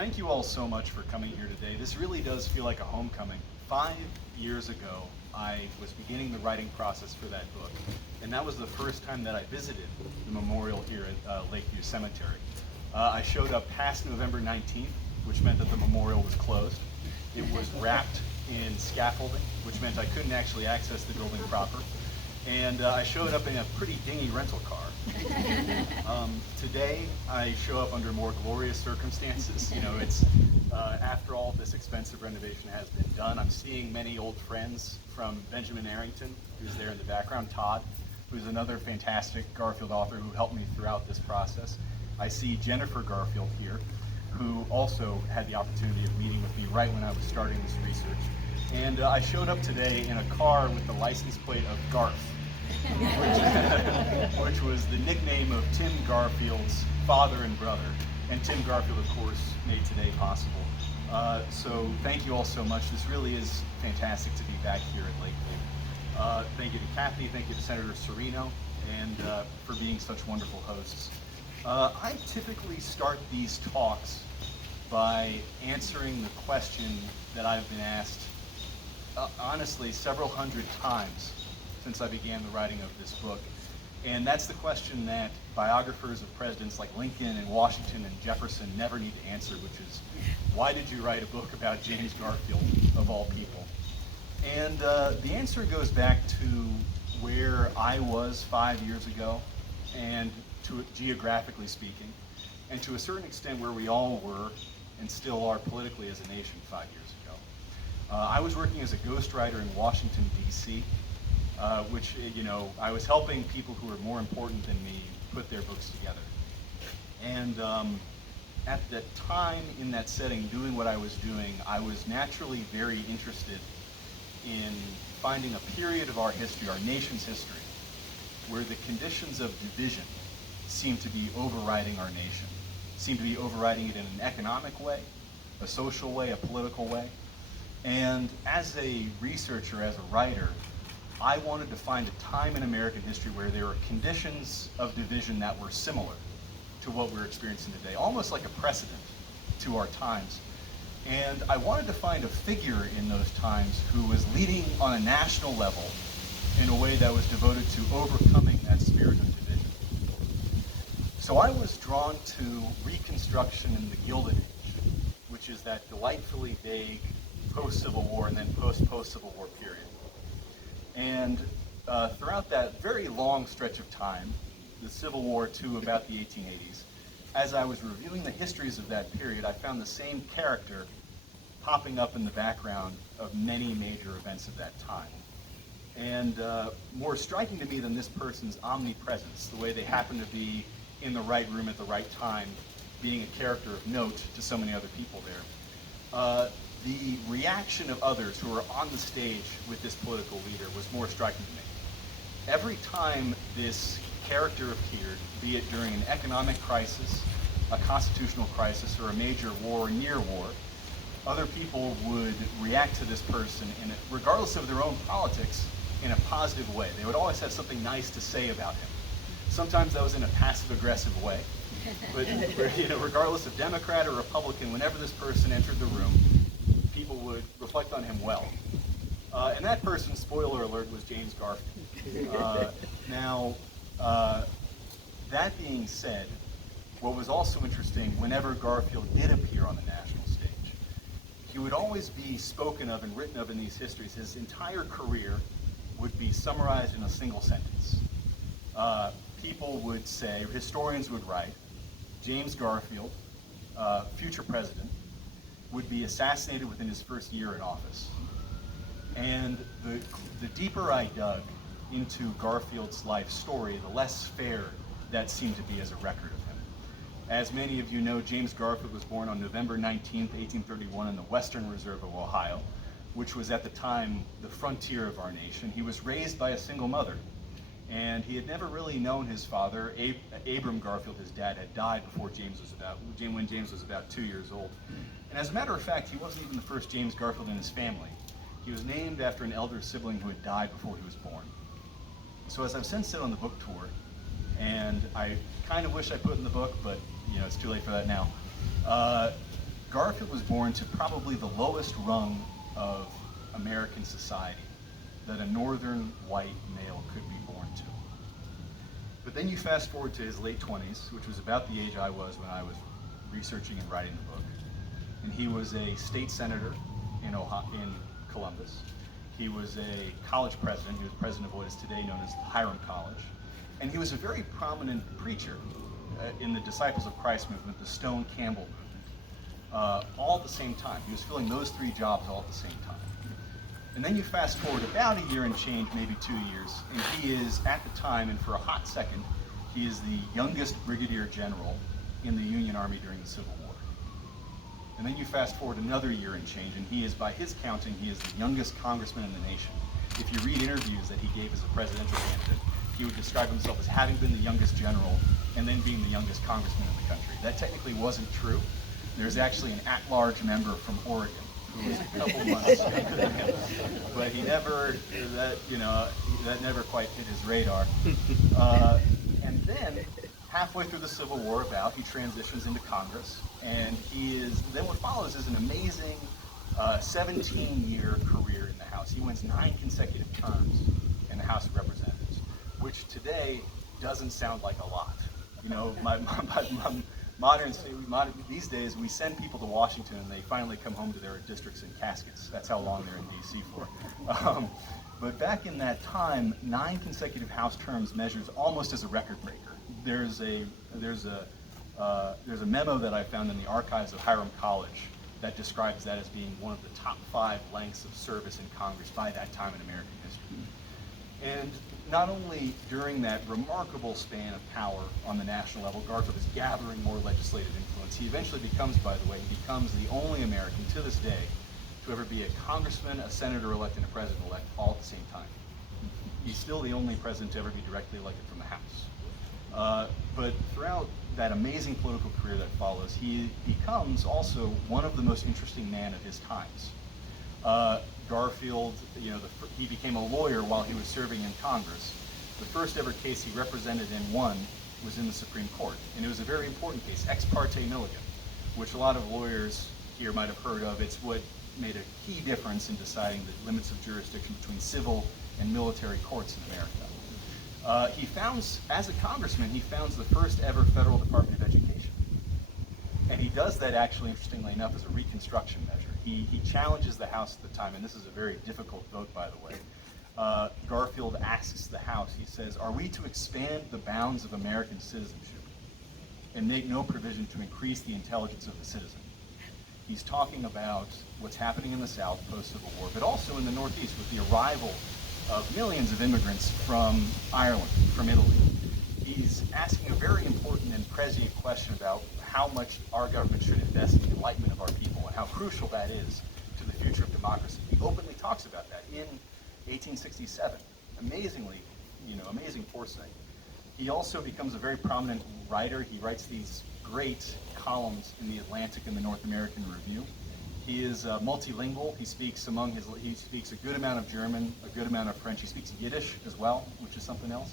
Thank you all so much for coming here today. This really does feel like a homecoming. 5 years ago, I was beginning the writing process for that book, and that was the first time that I visited the memorial here at Lakeview Cemetery. I showed up past November 19th, which meant that the memorial was closed. It was wrapped in scaffolding, which meant I couldn't actually access the building proper. And I showed up in a pretty dingy rental car. Today, I show up under more glorious circumstances. You know, it's after all this expensive renovation has been done, I'm seeing many old friends from Benjamin Arrington, who's there in the background, Todd, who's another fantastic Garfield author who helped me throughout this process. I see Jennifer Garfield here, who also had the opportunity of meeting with me right when I was starting this research. And I showed up today in a car with the license plate of Garf, which was the nickname of Tim Garfield's father and brother. And Tim Garfield, of course, made today possible. So thank you all so much. This really is fantastic to be back here at Lakeview. Thank you to Kathy, thank you to Senator Serino, and for being such wonderful hosts. I typically start these talks by answering the question that I've been asked, honestly, several hundred times since I began the writing of this book. And that's the question that biographers of presidents like Lincoln and Washington and Jefferson never need to answer, which is, why did you write a book about James Garfield, of all people? And the answer goes back to where I was 5 years ago, and geographically speaking, and to a certain extent where we all were and still are politically as a nation 5 years ago. I was working as a ghostwriter in Washington, D.C., which, you know, I was helping people who were more important than me put their books together. And at that time, in that setting, doing what I was doing, I was naturally very interested in finding a period of our history, our nation's history, where the conditions of division seem to be overriding our nation, seem to be overriding it in an economic way, a social way, a political way. And as a researcher, as a writer, I wanted to find a time in American history where there were conditions of division that were similar to what we're experiencing today, almost like a precedent to our times. And I wanted to find a figure in those times who was leading on a national level in a way that was devoted to overcoming that spirit of division. So I was drawn to Reconstruction in the Gilded Age, which is that delightfully vague post-Civil War and then post-Civil War period. And throughout that very long stretch of time, the Civil War to about the 1880s, as I was reviewing the histories of that period, I found the same character popping up in the background of many major events of that time. And more striking to me than this person's omnipresence, the way they happen to be in the right room at the right time, being a character of note to so many other people there, the reaction of others who were on the stage with this political leader was more striking to me. Every time this character appeared, be it during an economic crisis, a constitutional crisis, or a major war or near war, other people would react to this person, regardless of their own politics, in a positive way. They would always have something nice to say about him. Sometimes that was in a passive-aggressive way, but you know, regardless of Democrat or Republican, whenever this person entered the room, people would reflect on him well. And that person, spoiler alert, was James Garfield. That being said, what was also interesting, whenever Garfield did appear on the national stage, he would always be spoken of and written of in these histories. His entire career would be summarized in a single sentence. People would say, historians would write, James Garfield, future president, would be assassinated within his first year in office. And the deeper I dug into Garfield's life story, the less fair that seemed to be as a record of him. As many of you know, James Garfield was born on November 19th, 1831 in the Western Reserve of Ohio, which was at the time the frontier of our nation. He was raised by a single mother, and he had never really known his father. Abram Garfield, his dad, had died before when James was about 2 years old. And as a matter of fact, he wasn't even the first James Garfield in his family. He was named after an elder sibling who had died before he was born. So as I've since said on the book tour, and I kind of wish I put it in the book, but you know, it's too late for that now. Garfield was born to probably the lowest rung of American society that a northern white male could be born to. But then you fast forward to his late 20s, which was about the age I was when I was researching and writing the book. And he was a state senator in Columbus. He was a college president. He was president of what is today known as Hiram College. And he was a very prominent preacher in the Disciples of Christ movement, the Stone Campbell movement, all at the same time. He was filling those three jobs all at the same time. And then you fast forward about a year and change, maybe 2 years, and he is, at the time, and for a hot second, he is the youngest brigadier general in the Union Army during the Civil War. And then you fast forward another year and change, and he is, by his counting, he is the youngest congressman in the nation. If you read interviews that he gave as a presidential candidate, he would describe himself as having been the youngest general and then being the youngest congressman in the country. That technically wasn't true. There's actually an at-large member from Oregon who was a couple months younger than him, but he never, that never quite hit his radar. And then, halfway through the Civil War he transitions into Congress, and then what follows is an amazing 17-year career in the House. He wins 9 consecutive terms in the House of Representatives, which today doesn't sound like a lot. These days we send people to Washington and they finally come home to their districts in caskets. That's how long they're in D.C. for. But back in that time, 9 consecutive House terms measures almost as a record breaker. There's a memo that I found in the archives of Hiram College that describes that as being one of the top 5 lengths of service in Congress by that time in American history. And not only during that remarkable span of power on the national level, Garfield is gathering more legislative influence. He eventually becomes, by the way, the only American to this day to ever be a congressman, a senator-elect, and a president-elect all at the same time. He's still the only president to ever be directly elected from the House. But throughout that amazing political career that follows, he becomes also one of the most interesting men of his times. Garfield, he became a lawyer while he was serving in Congress. The first ever case he represented and won was in the Supreme Court, and it was a very important case, Ex parte Milligan, which a lot of lawyers here might have heard of. It's what made a key difference in deciding the limits of jurisdiction between civil and military courts in America. As a congressman, he founds the first ever federal Department of Education. And he does that, actually, interestingly enough, as a Reconstruction measure. He challenges the House at the time, and this is a very difficult vote, by the way. Garfield asks the House, he says, "Are we to expand the bounds of American citizenship and make no provision to increase the intelligence of the citizen?" He's talking about what's happening in the South post-Civil War, but also in the Northeast with the arrival of millions of immigrants from Ireland, from Italy. He's asking a very important and prescient question about how much our government should invest in the enlightenment of our people and how crucial that is to the future of democracy. He openly talks about that in 1867. Amazingly, amazing foresight. He also becomes a very prominent writer. He writes these great columns in the Atlantic and the North American Review. He is multilingual. He speaks a good amount of German, a good amount of French. He speaks Yiddish as well, which is something else.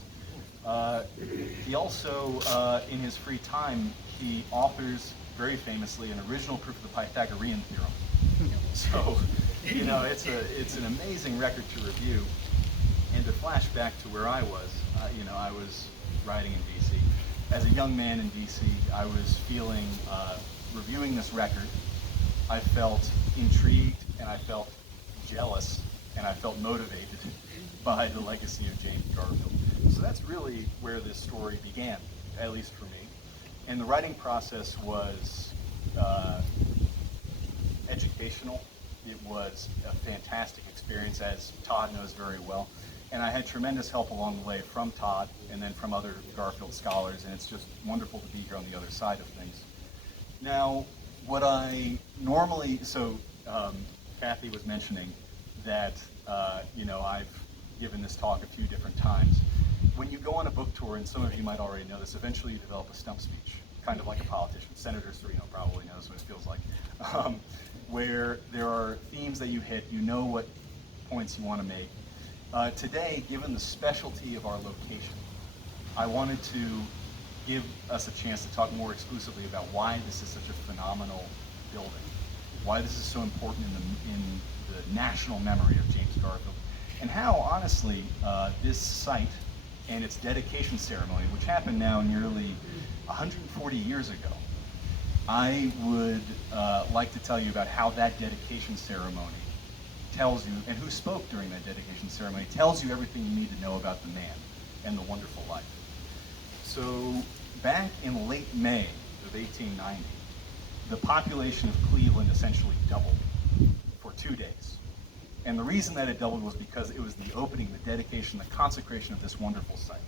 He also, in his free time, he authors very famously an original proof of the Pythagorean theorem. So, it's an amazing record to review. And to flash back to where I was, I was writing in D.C. As a young man in D.C., I was feeling, reviewing this record, I felt intrigued, and I felt jealous, and I felt motivated by the legacy of James Garfield. So that's really where this story began, at least for me. And the writing process was educational. It was a fantastic experience, as Todd knows very well. And I had tremendous help along the way from Todd and then from other Garfield scholars, and it's just wonderful to be here on the other side of things. Now, what I normally, Kathy was mentioning that, I've given this talk a few different times. When you go on a book tour, and some of you might already know this, eventually you develop a stump speech, kind of like a politician. Senator Serino probably knows what it feels like, where there are themes that you hit, you know what points you want to make. Today, given the specialty of our location, I wanted to give us a chance to talk more exclusively about why this is such a phenomenal building, why this is so important in the national memory of James Garfield, and how, honestly, this site and its dedication ceremony, which happened now nearly 140 years ago, I would like to tell you about how that dedication ceremony tells you, and who spoke during that dedication ceremony, tells you everything you need to know about the man and the wonderful life. So back in late May of 1890, the population of Cleveland essentially doubled for 2 days. And the reason that it doubled was because it was the opening, the dedication, the consecration of this wonderful site.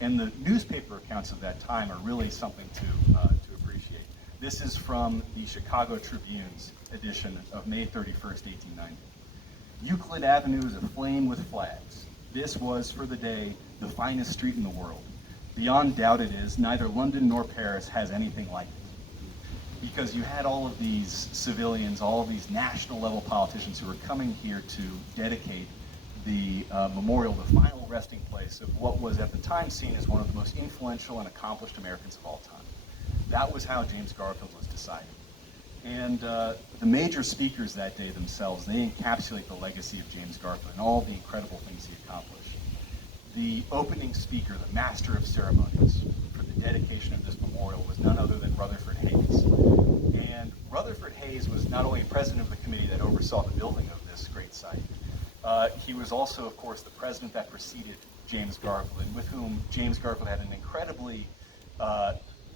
And the newspaper accounts of that time are really something to appreciate. This is from the Chicago Tribune's edition of May 31st, 1890. Euclid Avenue is aflame with flags. This was, for the day, the finest street in the world. Beyond doubt it is, neither London nor Paris has anything like it. Because you had all of these civilians, all of these national level politicians who were coming here to dedicate the memorial, the final resting place of what was at the time seen as one of the most influential and accomplished Americans of all time. That was how James Garfield was decided. And the major speakers that day themselves, they encapsulate the legacy of James Garfield and all the incredible things he accomplished. The opening speaker, the master of ceremonies for the dedication of this memorial, was none other than Rutherford Hayes. And Rutherford Hayes was not only president of the committee that oversaw the building of this great site, he was also, of course, the president that preceded James Garfield, and with whom James Garfield had an incredibly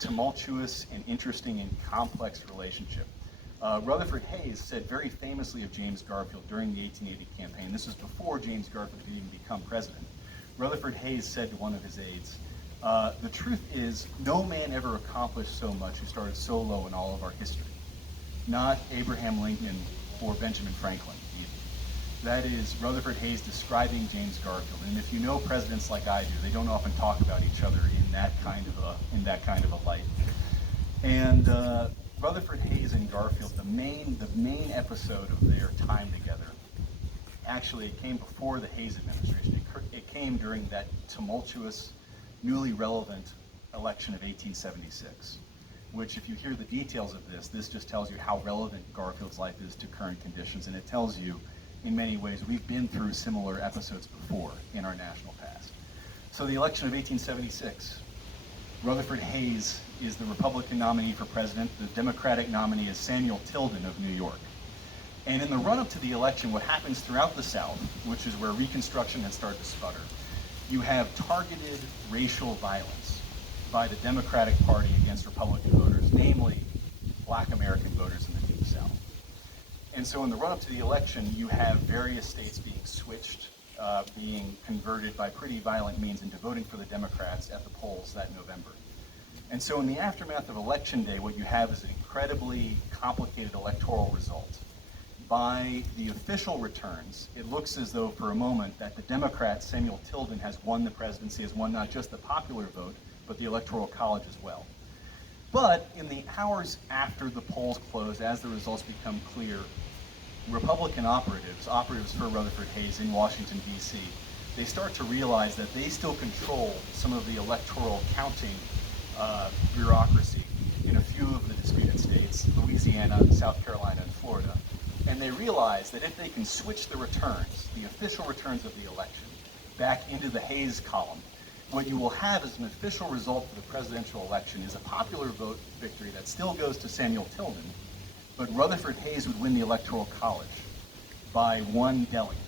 tumultuous and interesting and complex relationship. Rutherford Hayes said very famously of James Garfield during the 1880 campaign, this was before James Garfield had even become president. Rutherford Hayes said to one of his aides, the truth is, no man ever accomplished so much who started so low in all of our history. Not Abraham Lincoln or Benjamin Franklin either. That is Rutherford Hayes describing James Garfield. And if you know presidents like I do, they don't often talk about each other in that kind of a light. And Rutherford Hayes and Garfield, the main episode of their time together, actually it came before the Hayes administration. It came during that tumultuous, newly relevant election of 1876, which, if you hear the details of this just tells you how relevant Garfield's life is to current conditions, and it tells you, in many ways, we've been through similar episodes before in our national past. So the election of 1876, Rutherford Hayes is the Republican nominee for president. The Democratic nominee is Samuel Tilden of New York. And in the run-up to the election, what happens throughout the South, which is where Reconstruction had started to sputter, you have targeted racial violence by the Democratic Party against Republican voters, namely Black American voters in the Deep South. And so in the run-up to the election, you have various states being switched, being converted by pretty violent means into voting for the Democrats at the polls that November. And so in the aftermath of Election Day, what you have is an incredibly complicated electoral result. By the official returns, it looks as though for a moment that the Democrat, Samuel Tilden, has won the presidency, has won not just the popular vote, but the Electoral College as well. But in the hours after the polls close, as the results become clear, Republican operatives for Rutherford Hayes in Washington, D.C., they start to realize that they still control some of the electoral counting bureaucracy in a few of the disputed states, Louisiana, South Carolina, and Florida. And they realize that if they can switch the returns, the official returns of the election, back into the Hayes column, what you will have as an official result for the presidential election is a popular vote victory that still goes to Samuel Tilden, but Rutherford Hayes would win the Electoral College by 1 delegate.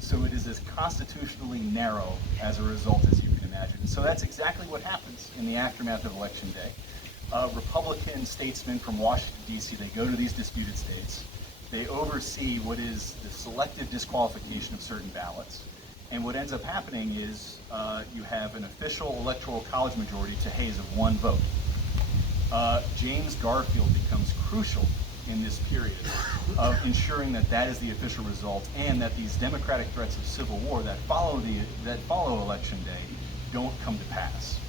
So it is as constitutionally narrow as a result as you can imagine. So that's exactly what happens in the aftermath of Election Day. Republican statesmen from Washington, D.C., they go to these disputed states. They oversee what is the selective disqualification of certain ballots. And what ends up happening is you have an official Electoral College majority to Hayes of 1 vote. James Garfield becomes crucial in this period of ensuring that that is the official result and that these democratic threats of civil war that follow Election Day don't come to pass.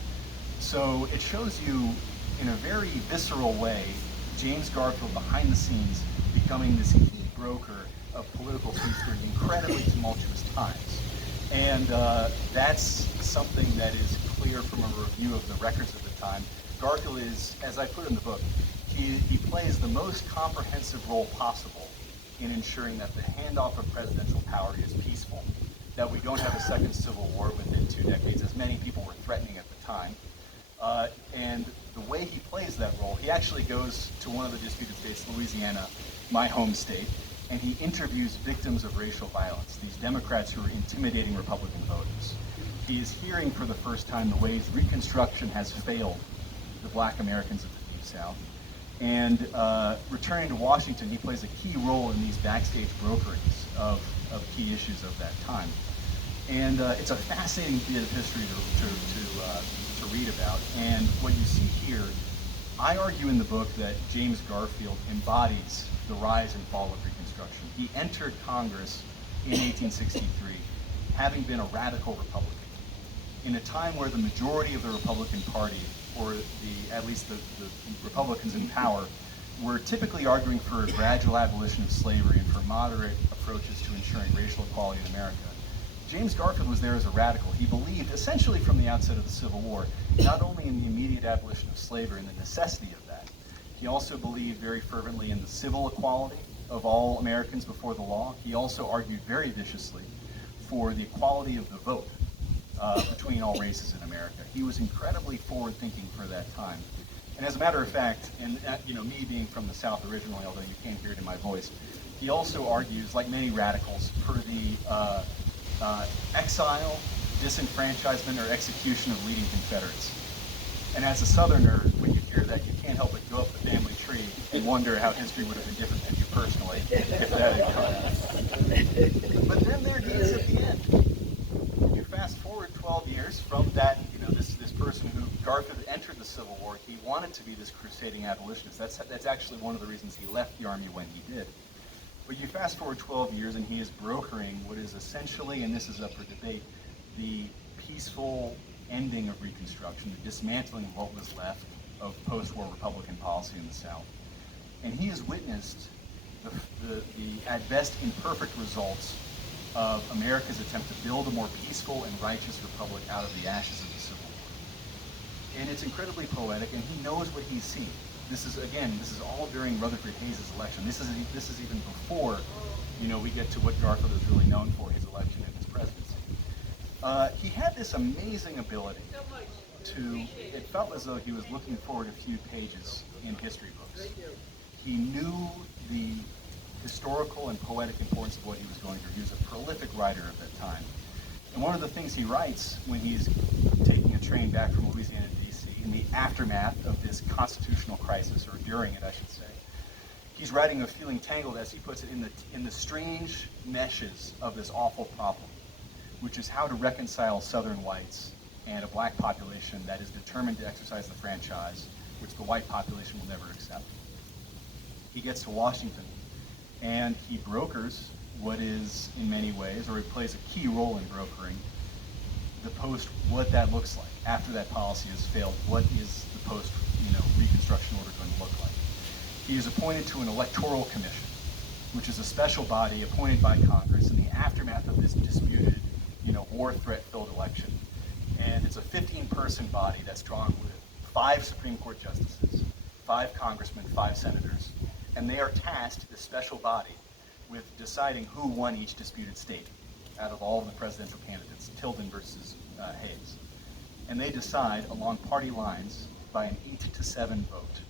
So it shows you in a very visceral way James Garfield behind the scenes becoming this key broker of political speech during incredibly tumultuous times. And that's something that is clear from a review of the records of the time. Garfield is, as I put in the book, he plays the most comprehensive role possible in ensuring that the handoff of presidential power is peaceful, that we don't have a second civil war within 2 decades, as many people were threatening at the time. And the way he plays that role, he actually goes to one of the disputed states, Louisiana, my home state, and he interviews victims of racial violence, these Democrats who are intimidating Republican voters. He is hearing for the first time the ways Reconstruction has failed the black Americans of the Deep South. And returning to Washington, he plays a key role in these backstage brokerings of key issues of that time. And it's a fascinating bit of history to read about. And what you see here, I argue in the book that James Garfield embodies the rise and fall of Reconstruction. He entered Congress in 1863, having been a radical Republican. In a time where the majority of the Republican Party, or at least the Republicans in power, were typically arguing for a gradual abolition of slavery and for moderate approaches to ensuring racial equality in America. James Garfield was there as a radical. He believed, essentially from the outset of the Civil War, not only in the immediate abolition of slavery and the necessity of that, he also believed very fervently in the civil equality of all Americans before the law. He also argued very viciously for the equality of the vote between all races in America. He was incredibly forward-thinking for that time. And as a matter of fact, and me being from the South originally, although you can't hear it in my voice, he also argues, like many radicals, for the exile, disenfranchisement, or execution of leading Confederates. And as a Southerner, when you hear that, you can't help but go up the family tree and wonder how history would have been different than you personally if that had come. But then there he is at the end. You fast forward 12 years from that, this person who Garfield entered the Civil War. He wanted to be this crusading abolitionist. That's actually one of the reasons he left the Army when he did. But you fast forward 12 years and he is brokering what is essentially, and this is up for debate, the peaceful ending of Reconstruction, the dismantling of what was left of post-war Republican policy in the South. And he has witnessed the at best imperfect results of America's attempt to build a more peaceful and righteous republic out of the ashes of the Civil War. And it's incredibly poetic, and he knows what he's seen. This is all during Rutherford Hayes' election. This is even before, we get to what Garfield is really known for, his election and his presidency. He had this amazing ability it felt as though he was looking forward a few pages in history books. He knew the historical and poetic importance of what he was going through. He was a prolific writer of that time. And one of the things he writes when he's taking a train back from Louisiana to D.C., in the aftermath of this constitutional crisis, or during it, I should say, he's writing of feeling tangled, as he puts it, in the strange meshes of this awful problem, which is how to reconcile Southern whites and a black population that is determined to exercise the franchise, which the white population will never accept. He gets to Washington, and he brokers what is, in many ways, or he plays a key role in brokering what that looks like. After that policy has failed, what is the post-Reconstruction order going to look like? He is appointed to an electoral commission, which is a special body appointed by Congress in the aftermath of this disputed, war threat-filled election. And it's a 15-person body that's drawn with 5 Supreme Court justices, 5 congressmen, 5 senators, and they are tasked, this special body, with deciding who won each disputed state out of all of the presidential candidates, Tilden versus Hayes. And they decide along party lines by an 8-7 vote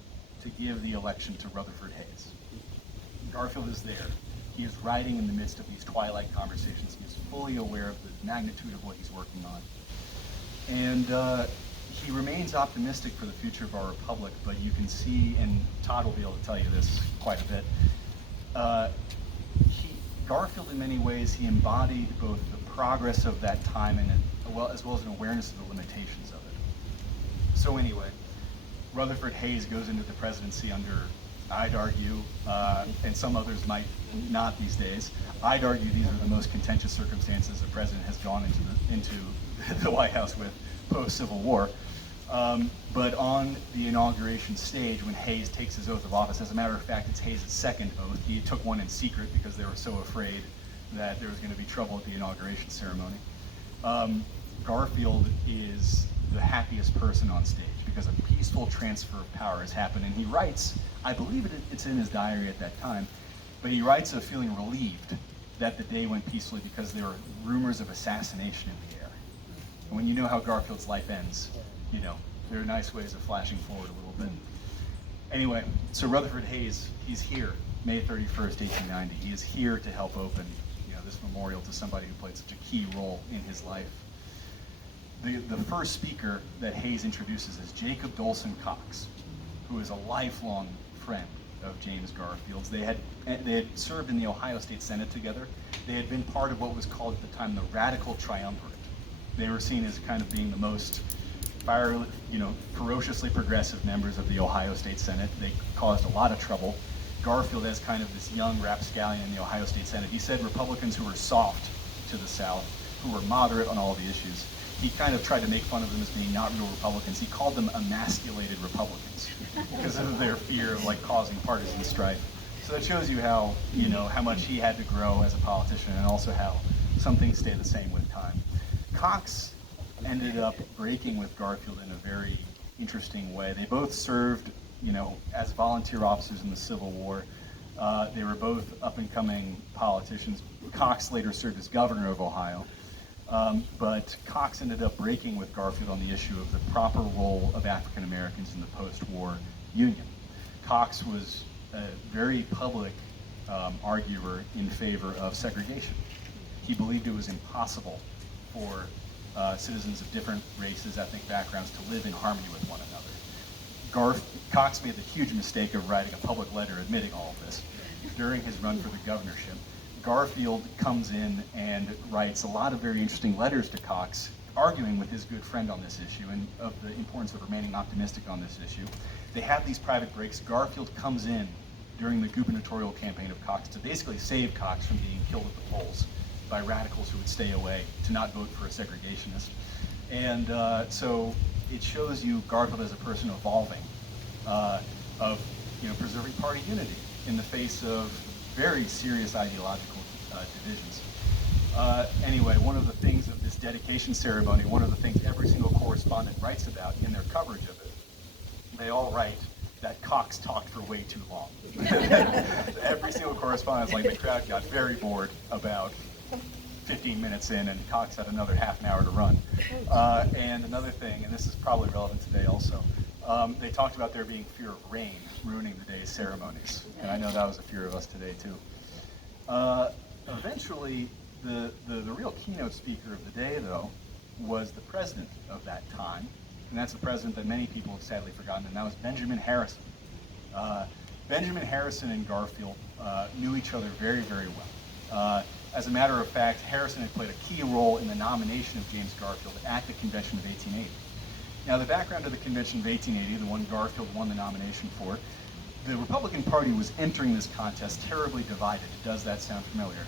to give the election to Rutherford Hayes. Garfield is there. He is riding in the midst of these twilight conversations. He is fully aware of the magnitude of what he's working on. And he remains optimistic for the future of our republic, but you can see, and Todd will be able to tell you this quite a bit, Garfield, in many ways, he embodied both the progress of that time and as well as an awareness of the limitations of it. So anyway, Rutherford Hayes goes into the presidency under, I'd argue, and some others might not these days, I'd argue these are the most contentious circumstances a president has gone into the White House with post-Civil War. But on the inauguration stage, when Hayes takes his oath of office, as a matter of fact, it's Hayes' second oath. He took one in secret because they were so afraid that there was going to be trouble at the inauguration ceremony. Garfield is the happiest person on stage. because a peaceful transfer of power has happened. And he writes, I believe it's in his diary at that time, but he writes of feeling relieved that the day went peacefully because there were rumors of assassination in the air. And when you know how Garfield's life ends, you know, there are nice ways of flashing forward a little bit. Anyway, so Rutherford Hayes, he's here, May 31st, 1890. He is here to help open, this memorial to somebody who played such a key role in his life. The first speaker that Hayes introduces is Jacob Dolson Cox, who is a lifelong friend of James Garfield's. They had served in the Ohio State Senate together. They had been part of what was called at the time the Radical Triumvirate. They were seen as kind of being the most ferociously progressive members of the Ohio State Senate. They caused a lot of trouble. Garfield, as kind of this young rapscallion in the Ohio State Senate, he said Republicans who were soft to the South, who were moderate on all the issues, he kind of tried to make fun of them as being not real Republicans. He called them emasculated Republicans because of their fear of causing partisan strife. So that shows you how, how much he had to grow as a politician, and also how some things stay the same with time. Cox ended up breaking with Garfield in a very interesting way. They both served as volunteer officers in the Civil War. They were both up-and-coming politicians. Cox later served as governor of Ohio, but Cox ended up breaking with Garfield on the issue of the proper role of African Americans in the post-war Union. Cox was a very public arguer in favor of segregation. He believed it was impossible for citizens of different races, ethnic backgrounds to live in harmony with one another. Cox made the huge mistake of writing a public letter admitting all of this during his run for the governorship. Garfield comes in and writes a lot of very interesting letters to Cox, arguing with his good friend on this issue and of the importance of remaining optimistic on this issue. They have these private breaks. Garfield comes in during the gubernatorial campaign of Cox to basically save Cox from being killed at the polls by radicals who would stay away, to not vote for a segregationist. And so it shows you Garfield as a person evolving, of preserving party unity in the face of very serious ideological divisions. Anyway, one of the things of this dedication ceremony, one of the things every single correspondent writes about in their coverage of it, they all write that Cox talked for way too long. Every single correspondent, the crowd got very bored about 15 minutes in, and Cox had another half an hour to run. And another thing, and this is probably relevant today also, they talked about there being fear of rain ruining the day's ceremonies. And I know that was a fear of us today too. Eventually, the real keynote speaker of the day, though, was the president of that time. And that's a president that many people have sadly forgotten, and that was Benjamin Harrison. Benjamin Harrison and Garfield knew each other very, very well. As a matter of fact, Harrison had played a key role in the nomination of James Garfield at the convention of 1880. Now, the background of the convention of 1880, the one Garfield won the nomination for, the Republican Party was entering this contest terribly divided. Does that sound familiar?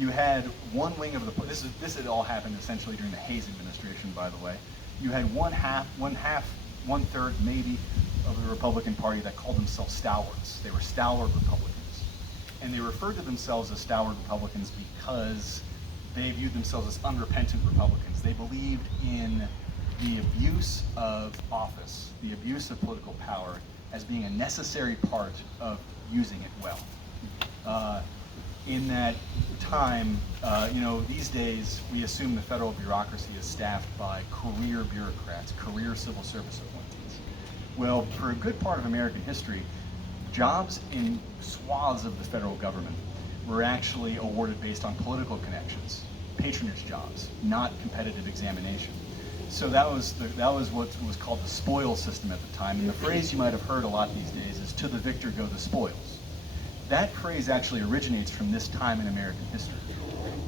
You had one wing of the, this had all happened essentially during the Hayes administration, by the way. You had one third maybe of the Republican Party that called themselves stalwarts. They were stalwart Republicans. And they referred to themselves as stalwart Republicans because they viewed themselves as unrepentant Republicans. They believed in the abuse of office, the abuse of political power, as being a necessary part of using it well. In that time, these days we assume the federal bureaucracy is staffed by career bureaucrats, career civil service appointees. Well, for a good part of American history, jobs in swaths of the federal government were actually awarded based on political connections, patronage jobs, not competitive examination. So that was what was called the spoils system at the time. And the phrase you might have heard a lot these days is "to the victor go the spoils." That phrase actually originates from this time in American history,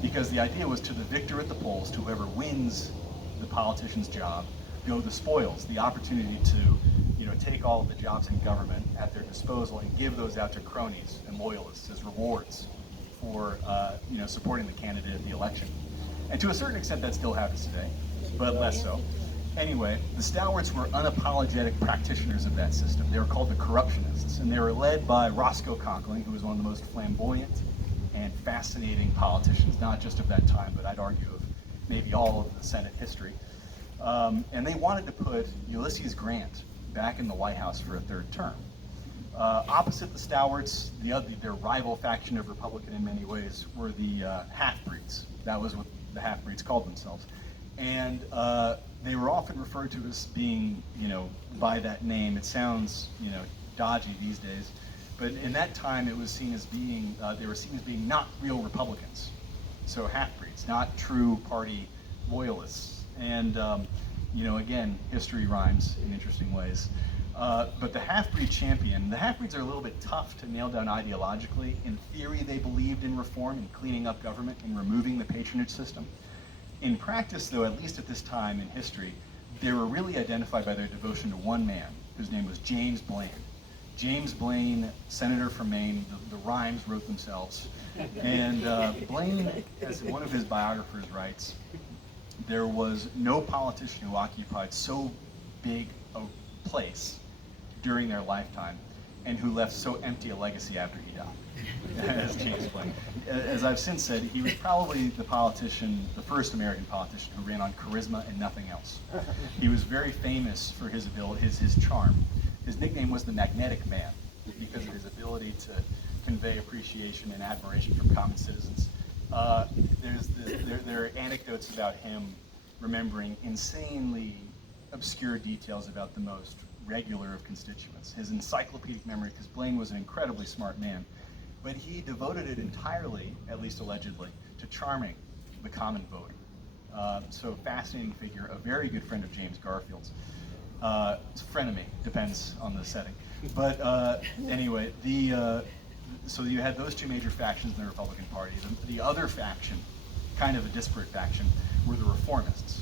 because the idea was to the victor at the polls, to whoever wins the politician's job, go the spoils, the opportunity to take all of the jobs in government at their disposal and give those out to cronies and loyalists as rewards for supporting the candidate at the election. And to a certain extent that still happens today, but less so. Anyway, the stalwarts were unapologetic practitioners of that system. They were called the corruptionists, and they were led by Roscoe Conkling, who was one of the most flamboyant and fascinating politicians, not just of that time, but I'd argue of maybe all of the Senate history. And they wanted to put Ulysses Grant back in the White House for a third term. Opposite the stalwarts, their rival faction of Republican in many ways were the half-breeds. That was what the half-breeds called themselves. And they were often referred to as being, by that name. It sounds, dodgy these days. But in that time, it was seen as being, they were seen as being not real Republicans. So half-breeds, not true party loyalists. And, again, history rhymes in interesting ways. But the half-breed champion, the half-breeds are a little bit tough to nail down ideologically. In theory, they believed in reform and cleaning up government and removing the patronage system. In practice, though, at least at this time in history, they were really identified by their devotion to one man, whose name was James Blaine. James Blaine, senator from Maine, the rhymes wrote themselves. And Blaine, as one of his biographers writes, there was no politician who occupied so big a place during their lifetime and who left so empty a legacy after he died, as James Blaine. As I've since said, he was probably the first American politician who ran on charisma and nothing else. He was very famous for his ability, his charm. His nickname was the Magnetic Man because of his ability to convey appreciation and admiration from common citizens. There are anecdotes about him remembering insanely obscure details about the most regular of constituents. His encyclopedic memory, because Blaine was an incredibly smart man, but he devoted it entirely, at least allegedly, to charming the common vote. So fascinating figure, a very good friend of James Garfield's. Frenemy, depends on the setting. But anyway, so you had those two major factions in the Republican Party. The other faction, kind of a disparate faction, were the Reformists.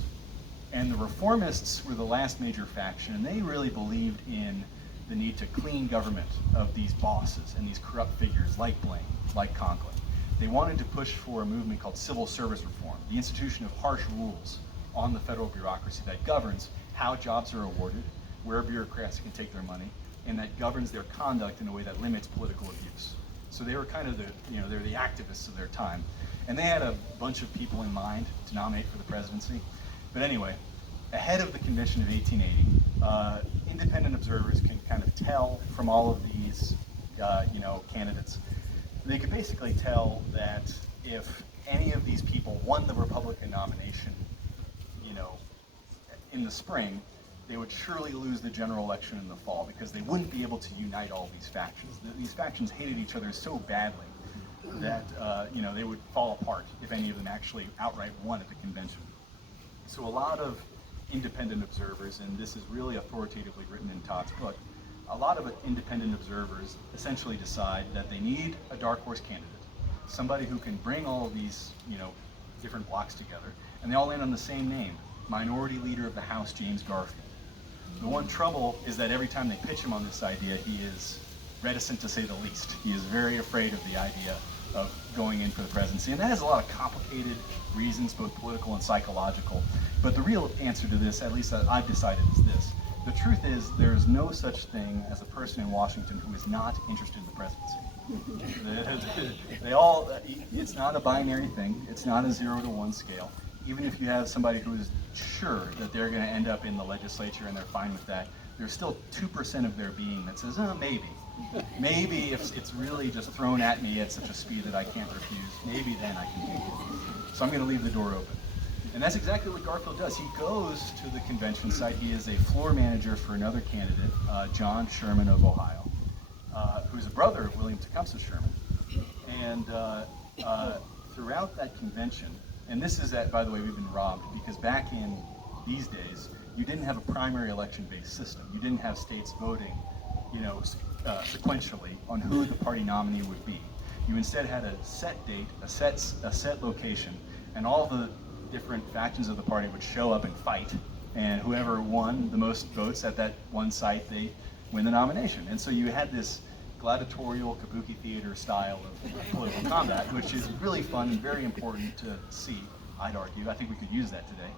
And the Reformists were the last major faction, and they really believed in the need to clean government of these bosses and these corrupt figures like Blaine, like Conklin. They wanted to push for a movement called civil service reform, the institution of harsh rules on the federal bureaucracy that governs how jobs are awarded, where bureaucrats can take their money, and that governs their conduct in a way that limits political abuse. So they were kind of they're the activists of their time. And they had a bunch of people in mind to nominate for the presidency. But anyway, ahead of the convention of 1880, independent observers can kind of tell from all of these, candidates. They could basically tell that if any of these people won the Republican nomination, in the spring, they would surely lose the general election in the fall because they wouldn't be able to unite all these factions. These factions hated each other so badly that they would fall apart if any of them actually outright won at the convention. So a lot of independent observers, and this is really authoritatively written in Todd's book, a lot of independent observers essentially decide that they need a dark horse candidate, somebody who can bring all of these different blocks together, and they all land on the same name, Minority Leader of the House, James Garfield. The one trouble is that every time they pitch him on this idea, he is reticent to say the least. He is very afraid of the idea of going in for the presidency, and that has a lot of complicated reasons, both political and psychological. But the real answer to this, at least that I've decided, is this. The truth is, there is no such thing as a person in Washington who is not interested in the presidency. It's not a binary thing. It's not a 0 to 1 scale. Even if you have somebody who is sure that they're going to end up in the legislature and they're fine with that, there's still 2% of their being that says, oh, maybe. Maybe if it's really just thrown at me at such a speed that I can't refuse, maybe then I can do it. So I'm going to leave the door open. And that's exactly what Garfield does. He goes to the convention site. He is a floor manager for another candidate, John Sherman of Ohio, who's a brother of William Tecumseh Sherman. And throughout that convention, and this is by the way, we've been robbed, because back in these days, you didn't have a primary election-based system. You didn't have states voting, sequentially on who the party nominee would be. You instead had a set date, a set location, and all the different factions of the party would show up and fight, and whoever won the most votes at that one site, they win the nomination. And so you had this gladiatorial kabuki theater style of political combat, which is really fun and very important to see, I'd argue. I think we could use that today.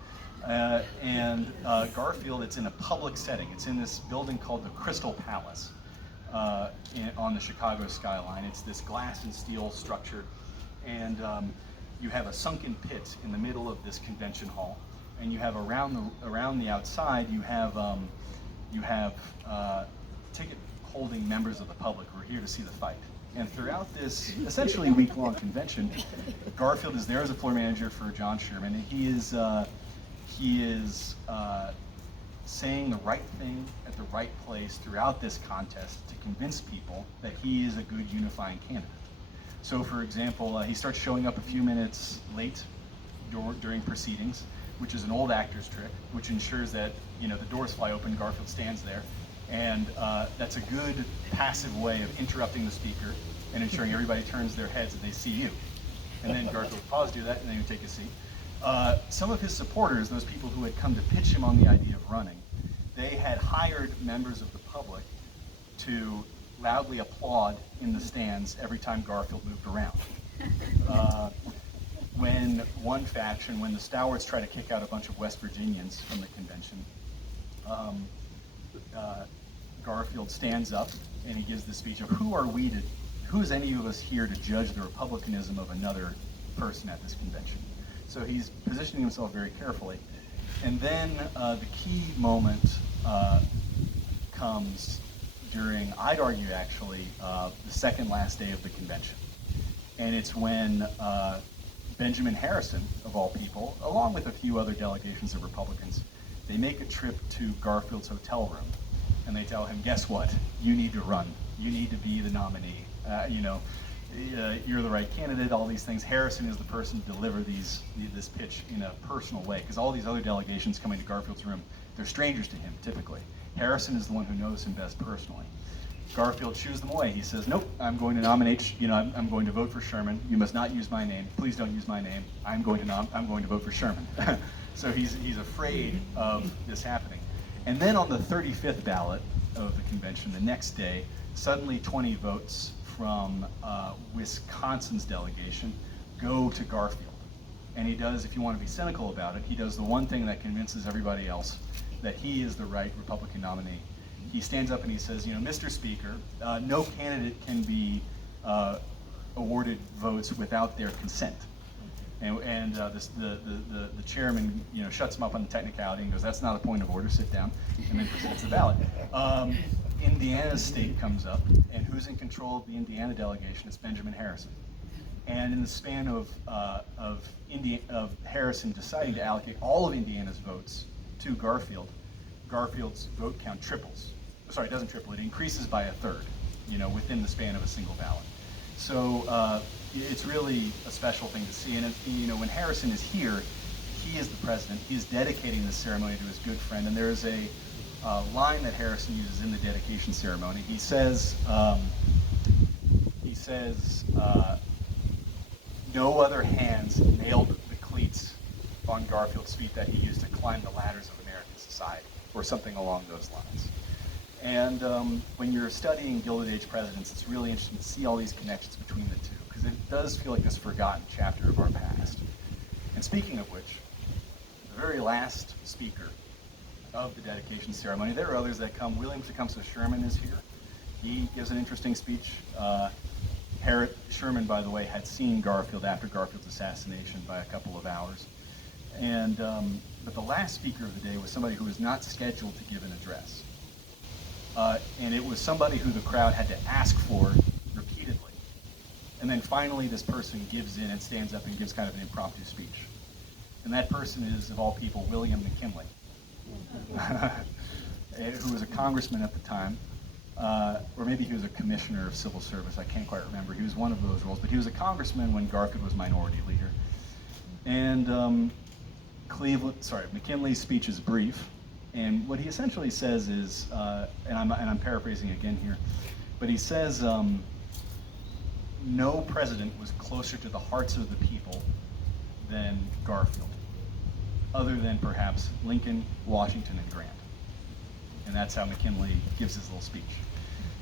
Garfield, it's in a public setting. It's in this building called the Crystal Palace on the Chicago skyline. It's this glass and steel structure, and you have a sunken pit in the middle of this convention hall. and you have around the outside, you have ticket holding members of the public who are here to see the fight. And throughout this essentially week-long convention, Garfield is there as a floor manager for John Sherman, and he is saying the right thing at the right place throughout this contest to convince people that he is a good unifying candidate. So, for example, he starts showing up a few minutes late during proceedings, which is an old actor's trick, which ensures that the doors fly open, Garfield stands there, and that's a good passive way of interrupting the speaker and ensuring everybody turns their heads and they see you. And then Garfield would pause, do that, and then he would take a seat. Some of his supporters, those people who had come to pitch him on the idea of running, they had hired members of the public to loudly applaud in the stands every time Garfield moved around. When one faction, when the Stalwarts try to kick out a bunch of West Virginians from the convention, Garfield stands up and he gives the speech of who is any of us here to judge the republicanism of another person at this convention? So he's positioning himself very carefully. And then the key moment comes during, I'd argue actually, the second last day of the convention. And it's when Benjamin Harrison, of all people, along with a few other delegations of Republicans, they make a trip to Garfield's hotel room. And they tell him, guess what? You need to run. You need to be the nominee. You're the right candidate, all these things. Harrison is the person to deliver this pitch in a personal way, because all these other delegations coming to Garfield's room, they're strangers to him, typically. Harrison is the one who knows him best personally. Garfield shoos them away. He says, nope, I'm going to nominate, I'm going to vote for Sherman. You must not use my name. Please don't use my name. I'm going to vote for Sherman. So he's afraid of this happening. And then on the 35th ballot of the convention, the next day, suddenly 20 votes from Wisconsin's delegation go to Garfield. And he does, if you want to be cynical about it, he does the one thing that convinces everybody else that he is the right Republican nominee. He stands up and he says, Mr. Speaker, no candidate can be awarded votes without their consent. And the chairman, shuts him up on the technicality and goes, that's not a point of order, sit down, and then presents the ballot. Indiana's state comes up, and who's in control of the Indiana delegation? It's Benjamin Harrison. And in the span of Harrison deciding to allocate all of Indiana's votes to Garfield, Garfield's vote count triples. Sorry, it doesn't triple, it increases by a third, within the span of a single ballot. So it's really a special thing to see. And when Harrison is here, he is the president. He is dedicating this ceremony to his good friend. And there is a line that Harrison uses in the dedication ceremony. He says, no other hands nailed the cleats on Garfield's feet that he used to climb the ladders of American society, or something along those lines. And when you're studying Gilded Age presidents, it's really interesting to see all these connections between the two, because it does feel like this forgotten chapter of our past. And speaking of which, the very last speaker of the dedication ceremony, there are others that come. William Tecumseh Sherman is here. He gives an interesting speech. Sherman, by the way, had seen Garfield after Garfield's assassination by a couple of hours. And but the last speaker of the day was somebody who was not scheduled to give an address. And it was somebody who the crowd had to ask for repeatedly. And then finally this person gives in and stands up and gives kind of an impromptu speech. And that person is, of all people, William McKinley, who was a congressman at the time, or maybe he was a commissioner of civil service, I can't quite remember. He was one of those roles, but he was a congressman when Garfield was minority leader. And McKinley's speech is brief. And what he essentially says is, and I'm paraphrasing again here, but he says, no president was closer to the hearts of the people than Garfield, other than perhaps Lincoln, Washington, and Grant. And that's how McKinley gives his little speech.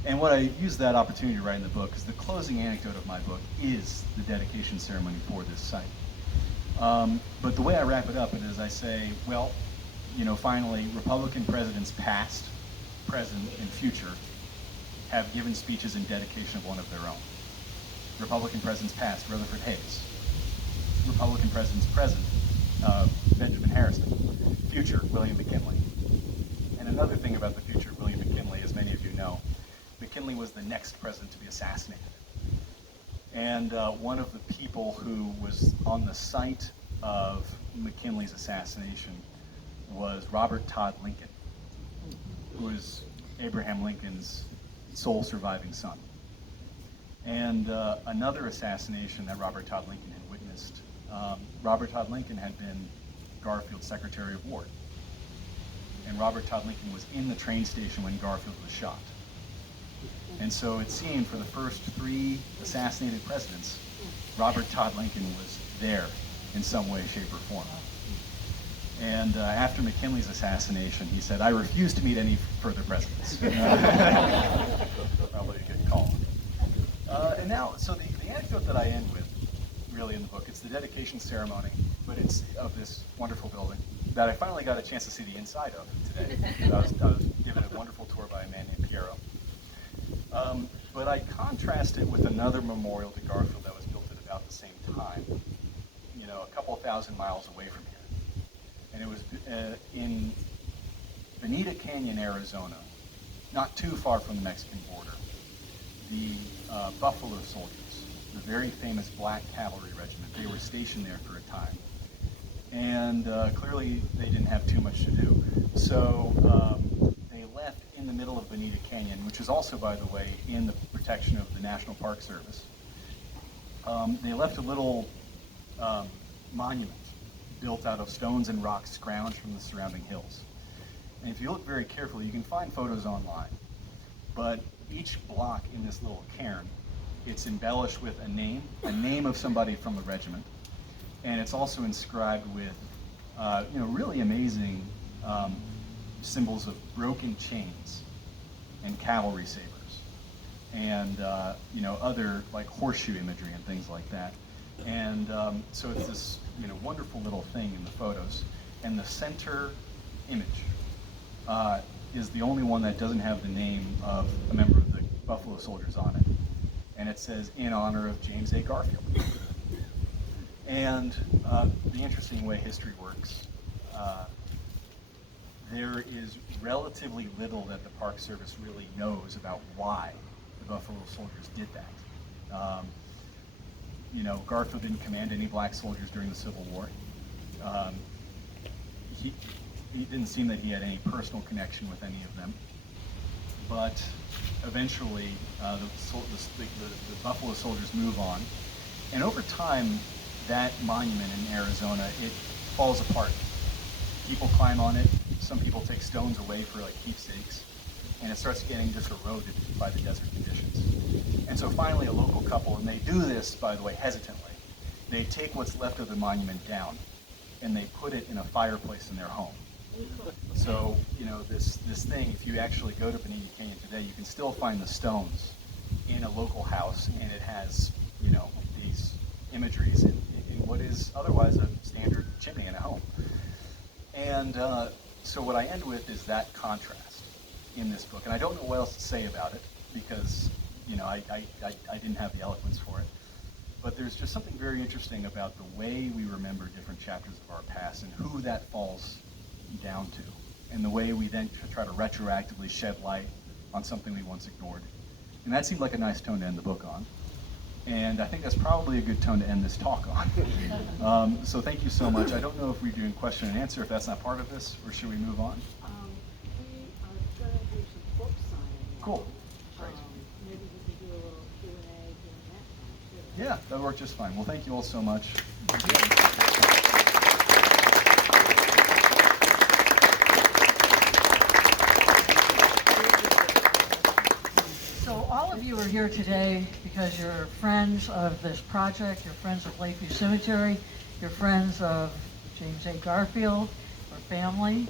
And what I use that opportunity to write in the book is the closing anecdote of my book is the dedication ceremony for this site. But the way I wrap it up is I say, well, finally, Republican presidents past, present, and future have given speeches in dedication of one of their own. Republican presidents past, Rutherford Hayes. Republican presidents present, Benjamin Harrison, future William McKinley. And another thing about the future of William McKinley, as many of you know, McKinley was the next president to be assassinated. And one of the people who was on the site of McKinley's assassination was Robert Todd Lincoln, who was Abraham Lincoln's sole surviving son. And another assassination that Robert Todd Lincoln had witnessed, Robert Todd Lincoln had been Garfield's Secretary of War. And Robert Todd Lincoln was in the train station when Garfield was shot. And so it seemed for the first 3 assassinated presidents, Robert Todd Lincoln was there in some way, shape, or form. And after McKinley's assassination, he said, "I refuse to meet any further presidents." Probably a good call. And now, so the anecdote that I end with, really in the book, it's the dedication ceremony, but it's of this wonderful building that I finally got a chance to see the inside of today. I was given a wonderful tour by a man named Piero. But I contrast it with another memorial to Garfield that was built at about the same time, you know, a couple thousand miles away from here. And it was in Bonita Canyon, Arizona, not too far from the Mexican border. The Buffalo Soldiers, the very famous Black Cavalry Regiment, they were stationed there for a time. And clearly they didn't have too much to do. So they left in the middle of Bonita Canyon, which is also, by the way, in the protection of the National Park Service. They left a little monument built out of stones and rocks scrounged from the surrounding hills. And if you look very carefully, you can find photos online. But each block in this little cairn, it's embellished with a name of somebody from the regiment. And it's also inscribed with, you know, really amazing symbols of broken chains and cavalry sabers, and you know, other like horseshoe imagery and things like that. And so it's this, you know, wonderful little thing in the photos. And the center image is the only one that doesn't have the name of a member of the Buffalo Soldiers on it. And it says, "In honor of James A. Garfield." And the interesting way history works, there is relatively little that the Park Service really knows about why the Buffalo Soldiers did that. You know, Garfield didn't command any black soldiers during the Civil War. He didn't seem that he had any personal connection with any of them. But eventually, the Buffalo Soldiers move on. And over time, that monument in Arizona, it falls apart. People climb on it. Some people take stones away for like keepsakes. And it starts getting just eroded by the desert conditions. And so finally a local couple, and they do this, by the way, hesitantly, they take what's left of the monument down and they put it in a fireplace in their home. So, you know, this thing, if you actually go to Bonita Canyon today, you can still find the stones in a local house, and it has, you know, these imageries in what is otherwise a standard chimney in a home. And so what I end with is that contrast in this book. And I don't know what else to say about it because, you know, I didn't have the eloquence for it. But there's just something very interesting about the way we remember different chapters of our past and who that falls down to, and the way we then try to retroactively shed light on something we once ignored. And that seemed like a nice tone to end the book on. And I think that's probably a good tone to end this talk on. So thank you so much. I don't know if we're doing question and answer, if that's not part of this, or should we move on? We are going to do some book signing now. Cool. Great. Maybe we can do a little Q&A during that time, too. Yeah, that'll work just fine. Well, thank you all so much. So all of you are here today because you're friends of this project, you're friends of Lakeview Cemetery, you're friends of James A. Garfield, or family.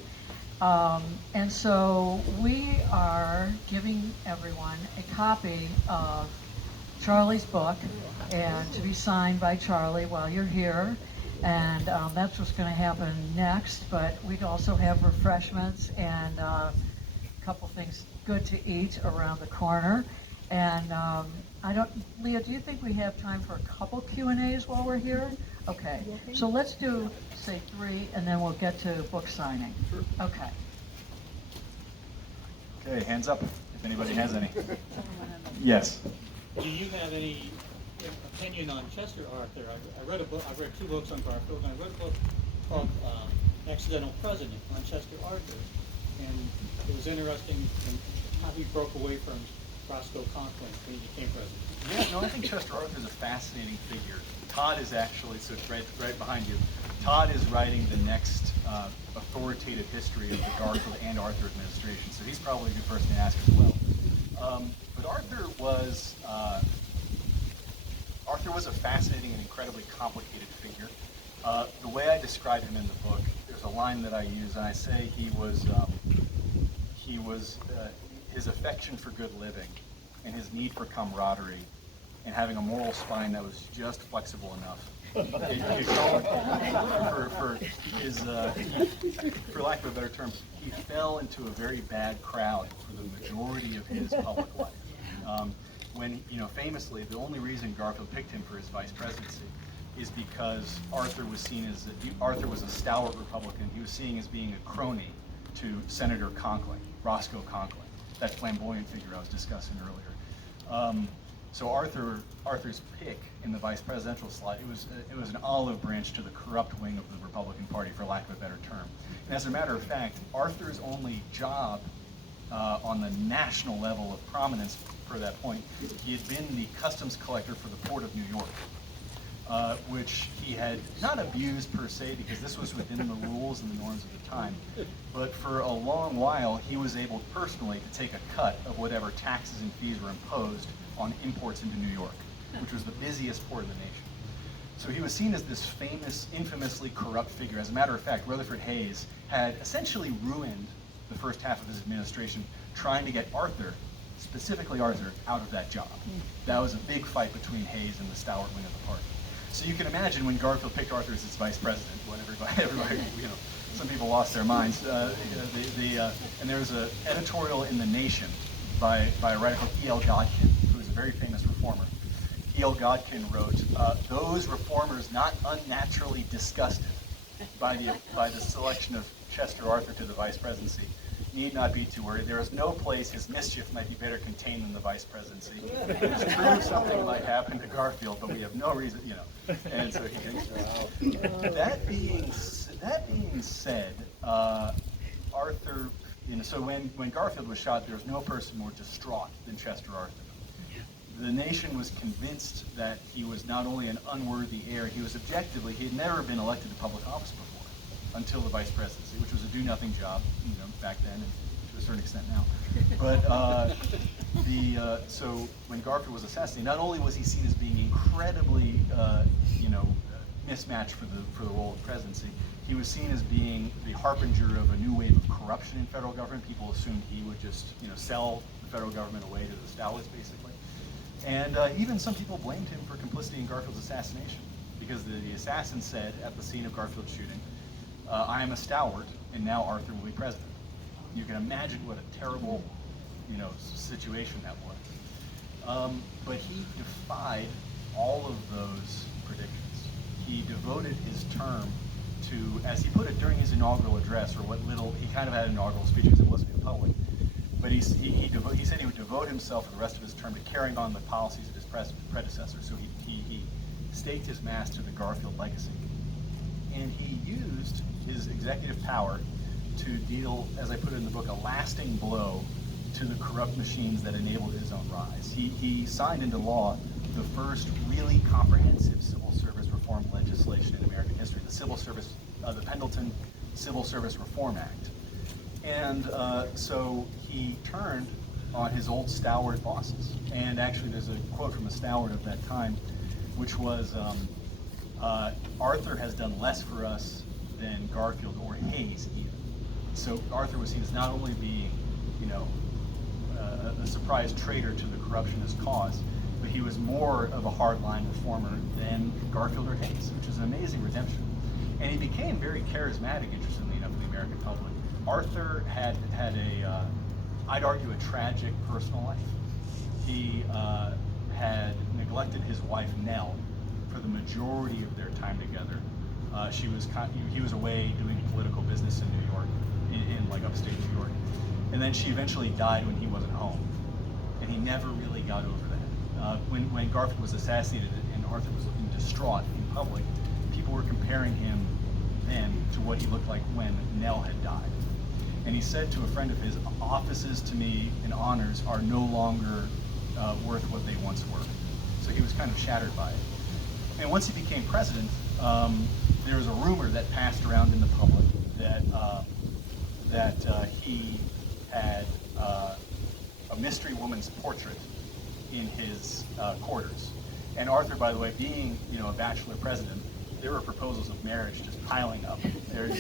And so we are giving everyone a copy of Charlie's book, and to be signed by Charlie while you're here. And that's what's going to happen next. But we also have refreshments and a couple things good to eat around the corner. And Leah, do you think we have time for a couple Q&As while we're here? Okay, so let's do, say, 3, and then we'll get to book signing. Sure. Okay. Okay, hands up if anybody has any. Yes. Do you have any opinion on Chester Arthur? I read a book. I've read 2 books on Garfield, and I read a book called Accidental President on Chester Arthur, and it was interesting in how he broke away from Roscoe Conkling when he became president. Yeah, no, I think Chester Arthur is a fascinating figure. Todd is actually, so it's right behind you. Todd is writing the next authoritative history of the Garfield and Arthur administration, so he's probably a good person to ask as well. But Arthur was a fascinating and incredibly complicated figure. The way I describe him in the book, there's a line that I use, and I say he was his affection for good living and his need for camaraderie and having a moral spine that was just flexible enough. For lack of a better term, he fell into a very bad crowd for the majority of his public life. When, famously, the only reason Garfield picked him for his vice presidency is because Arthur was a stalwart Republican. He was seen as being a crony to Senator Conkling, Roscoe Conkling, that flamboyant figure I was discussing earlier. So Arthur's pick in the vice presidential slot, it was an olive branch to the corrupt wing of the Republican Party, for lack of a better term. And as a matter of fact, Arthur's only job on the national level of prominence for that point, he had been the customs collector for the Port of New York, which he had not abused per se, because this was within the rules and the norms of the time, but for a long while he was able personally to take a cut of whatever taxes and fees were imposed on imports into New York, which was the busiest port in the nation. So he was seen as this famous, infamously corrupt figure. As a matter of fact, Rutherford Hayes had essentially ruined the first half of his administration trying to get Arthur, specifically Arthur, out of that job. That was a big fight between Hayes and the stalwart wing of the party. So you can imagine when Garfield picked Arthur as his vice president, when everybody some people lost their minds. And there was an editorial in The Nation by a writer called E.L. Godkin, who is a very famous reformer. E.L. Godkin wrote, "Those reformers not unnaturally disgusted by the selection of Chester Arthur to the vice presidency need not be too worried. There is no place his mischief might be better contained than the vice presidency. It is true something might happen to Garfield, but we have no reason, And so he thinks that being said, Arthur, so when Garfield was shot, there was no person more distraught than Chester Arthur. The nation was convinced that he was not only an unworthy heir, he had never been elected to public office before until the vice presidency, which was a do-nothing job, back then, and to a certain extent now. But so when Garfield was assassinated, not only was he seen as being incredibly, mismatched for the role of presidency, he was seen as being the harbinger of a new wave of corruption in federal government. People assumed he would just, sell the federal government away to the stalwarts, basically. And even some people blamed him for complicity in Garfield's assassination, because the assassin said at the scene of Garfield's shooting, "I am a stalwart, and now Arthur will be president." You can imagine what a terrible, situation that was. But he defied all of those predictions. He devoted his term to, as he put it during his inaugural address, or what little, he kind of had an inaugural speech because it wasn't in public, but he said he would devote himself for the rest of his term to carrying on the policies of his predecessor. So he staked his mast to the Garfield legacy. And he used his executive power to deal, as I put it in the book, a lasting blow to the corrupt machines that enabled his own rise. He signed into law the first really comprehensive civil service reform legislation in American history, the Pendleton Civil Service Reform Act. And so he turned on his old stalwart bosses. And actually there's a quote from a stalwart of that time, which was, "Arthur has done less for us than Garfield or Hayes even." So Arthur was seen as not only being, a surprise traitor to the corruptionist cause, but he was more of a hardline reformer than Garfield or Hayes, which is an amazing redemption. And he became very charismatic, interestingly enough, in the American public. Arthur had I'd argue, a tragic personal life. He had neglected his wife Nell for the majority of their time together. He was away doing political business in New York, in like upstate New York, and then she eventually died when he wasn't home, and he never really got over that. When Garfield was assassinated and Arthur was looking distraught in public, people were comparing him then to what he looked like when Nell had died. And he said to a friend of his, "Offices to me and honors are no longer worth what they once were." So he was kind of shattered by it. And once he became president, there was a rumor that passed around in the public that he had a mystery woman's portrait in his quarters. And Arthur, by the way, being a bachelor president, there were proposals of marriage just piling up. And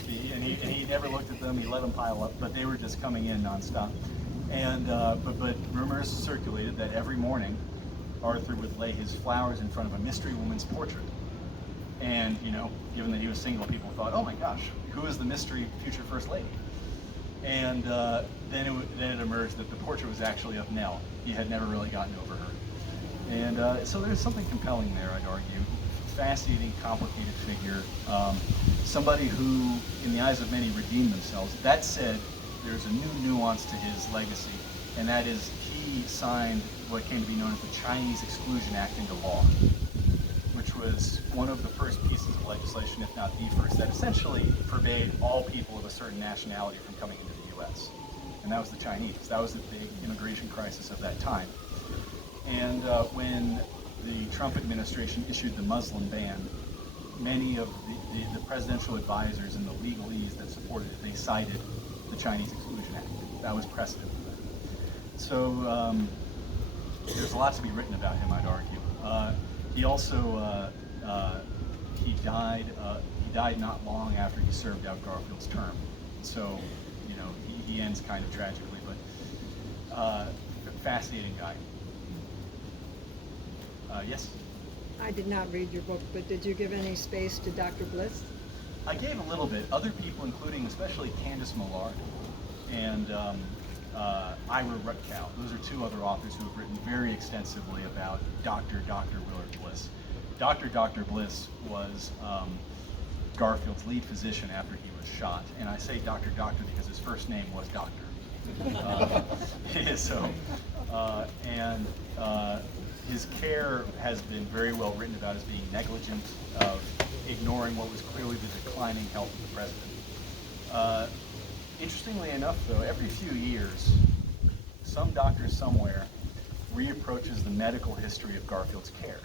he never looked at them. He let them pile up, but they were just coming in nonstop. And but rumors circulated that every morning Arthur would lay his flowers in front of a mystery woman's portrait. And given that he was single, people thought, "Oh my gosh, who is the mystery future first lady?" And then it emerged that the portrait was actually of Nell. He had never really gotten over her. And so there's something compelling there, I'd argue. Fascinating, complicated figure. Somebody who, in the eyes of many, redeemed themselves. That said, there's a new nuance to his legacy, and that is he signed what came to be known as the Chinese Exclusion Act into law, which was one of the first pieces of legislation, if not the first, that essentially forbade all people of a certain nationality from coming into the U.S. And that was the Chinese. That was the big immigration crisis of that time. And when the Trump administration issued the Muslim ban, many of the presidential advisors and the legalese that supported it, they cited the Chinese Exclusion Act. That was precedent for that. So there's a lot to be written about him, I'd argue. He also he died not long after he served out Garfield's term. So he ends kind of tragically, but fascinating guy. Yes? I did not read your book, but did you give any space to Dr. Bliss? I gave a little bit. Other people, including especially Candace Millard and Ira Rutkow, those are two other authors who have written very extensively about Dr. Willard Bliss. Dr. Bliss was Garfield's lead physician after he was shot. And I say Dr. because his first name was Doctor. His care has been very well written about as being negligent, of ignoring what was clearly the declining health of the president. Interestingly enough, though, every few years, some doctor somewhere reapproaches the medical history of Garfield's care.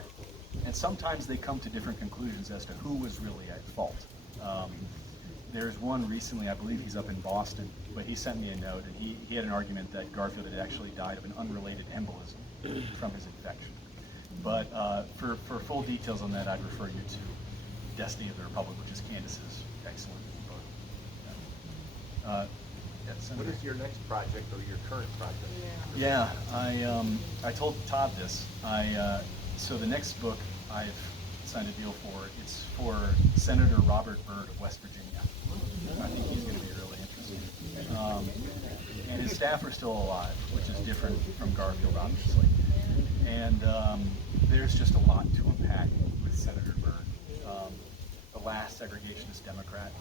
And sometimes they come to different conclusions as to who was really at fault. There's one recently, I believe he's up in Boston, but he sent me a note, and he had an argument that Garfield had actually died of an unrelated embolism from his infection. But for full details on that, I'd refer you to Destiny of the Republic, which is Candace's excellent book. What is your next project or your current project? Yeah, I told Todd this. So the next book I've signed a deal for, it's for Senator Robert Byrd of West Virginia. I think he's going to be really interesting. And his staff are still alive, which is different from Garfield, obviously. And there's just a lot to unpack with Senator Byrd. The last segregationist Democrat,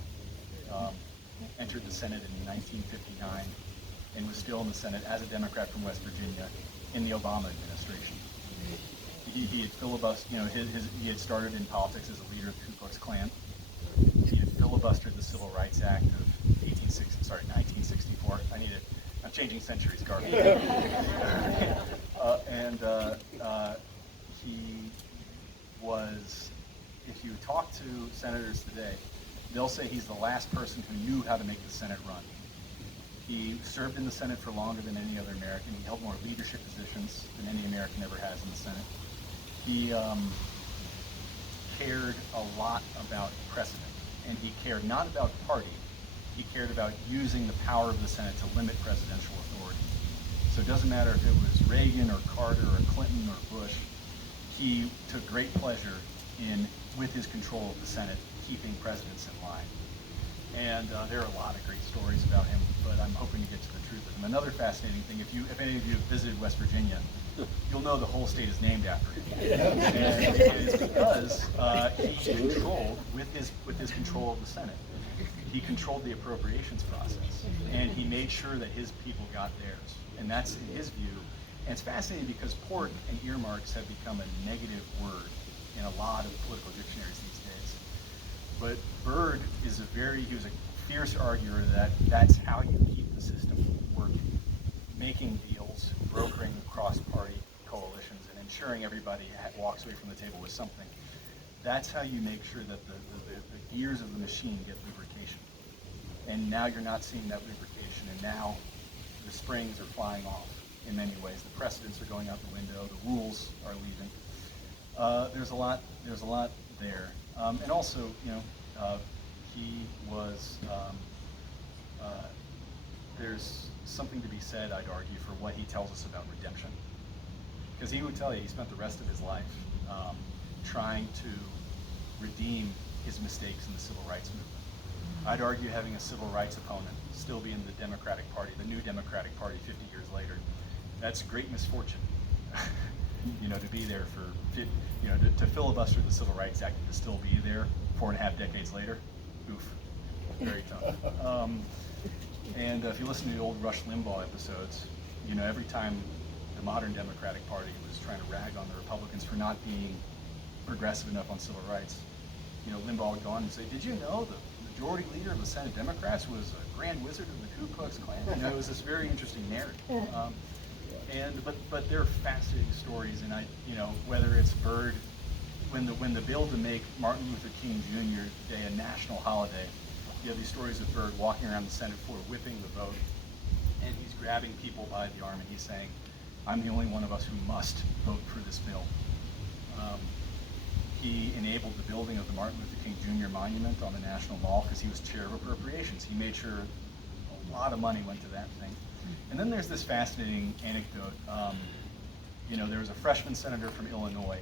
entered the Senate in 1959 and was still in the Senate as a Democrat from West Virginia in the Obama administration. He had filibustered, he had started in politics as a leader of the Ku Klux Klan. He had filibustered the Civil Rights Act of 1964. I'm changing centuries, Garfield. He was, if you talk to senators today, they'll say he's the last person who knew how to make the Senate run. He served in the Senate for longer than any other American. He held more leadership positions than any American ever has in the Senate. He cared a lot about precedent, and he cared not about party. He cared about using the power of the Senate to limit presidential authority. So it doesn't matter if it was Reagan or Carter or Clinton or Bush, he took great pleasure in, with his control of the Senate, keeping presidents in line. And there are a lot of great stories about him, but I'm hoping to get to the truth of him. Another fascinating thing, if any of you have visited West Virginia, you'll know the whole state is named after him. And it's because he controlled, with his control of the Senate, he controlled the appropriations process, and he made sure that his people got theirs. And that's, in his view, and it's fascinating because pork and earmarks have become a negative word in a lot of political dictionaries these days. But Byrd he was a fierce arguer that that's how you keep the system working. Making deals, brokering cross-party coalitions, and ensuring everybody walks away from the table with something. That's how you make sure that the gears of the machine get lubrication. And now you're not seeing that lubrication, and now the springs are flying off in many ways. The precedents are going out the window, the rules are leaving. There's a lot there. And also, he was, there's something to be said, I'd argue, for what he tells us about redemption. Because he would tell you he spent the rest of his life trying to redeem his mistakes in the civil rights movement. I'd argue having a civil rights opponent still be in the Democratic Party, the new Democratic Party 50 years later, that's great misfortune. To be there for, to filibuster the Civil Rights Act and to still be there 4.5 decades later, oof, very tough. And if you listen to the old Rush Limbaugh episodes, every time the modern Democratic Party was trying to rag on the Republicans for not being progressive enough on civil rights, Limbaugh would go on and say, "Did you know the majority leader of the Senate Democrats was a Grand Wizard of the Ku Klux Klan?" It was this very interesting narrative. But they're fascinating stories, and whether it's Byrd, when the bill to make Martin Luther King Jr. Day a national holiday, you have these stories of Byrd walking around the Senate floor whipping the vote, and he's grabbing people by the arm and he's saying, "I'm the only one of us who must vote for this bill." He enabled the building of the Martin Luther King Jr. Monument on the National Mall because he was chair of appropriations. He made sure a lot of money went to that thing. And then there's this fascinating anecdote. There was a freshman senator from Illinois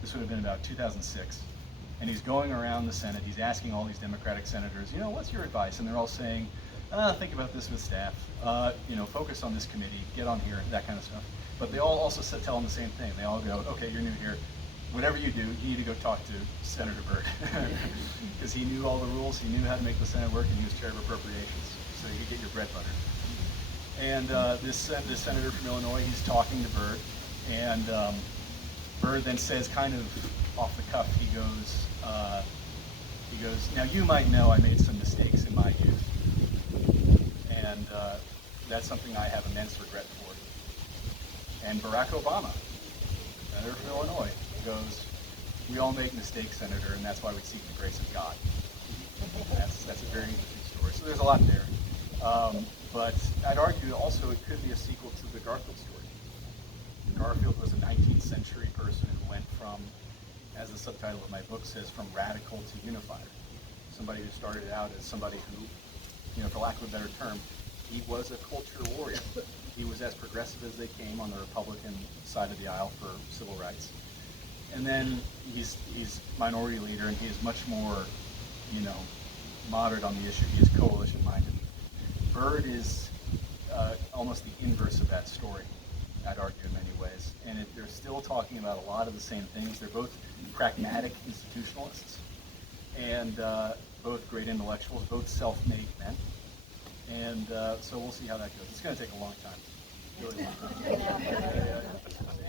this would have been about 2006, and he's going around the Senate, he's asking all these Democratic senators, what's your advice? And they're all saying, think about this with staff, focus on this committee, get on here, that kind of stuff. But they all also tell him the same thing. They all go, "Okay, you're new here. Whatever you do, you need to go talk to Senator Byrd." Because he knew all the rules, he knew how to make the Senate work, and he was chair of appropriations, so you could get your bread buttered. And this senator from Illinois, he's talking to Byrd, and Byrd then says, kind of off the cuff, he goes, "Now you might know I made some mistakes in my youth, and that's something I have immense regret for." And Barack Obama, senator from Illinois, goes, "We all make mistakes, Senator, and that's why we seek the grace of God." That's a very interesting story. So there's a lot there. But I'd argue also it could be a sequel to the Garfield story. Garfield was a 19th century person who went from, as the subtitle of my book says, from radical to unifier. Somebody who started out as somebody who, for lack of a better term, he was a culture warrior. He was as progressive as they came on the Republican side of the aisle for civil rights. And then he's minority leader, and he is much more, moderate on the issue. He is coalition-minded. Byrd is almost the inverse of that story, I'd argue, in many ways. And they're still talking about a lot of the same things. They're both pragmatic institutionalists, and both great intellectuals, both self-made men. And so we'll see how that goes. It's going to take a long time, really long time.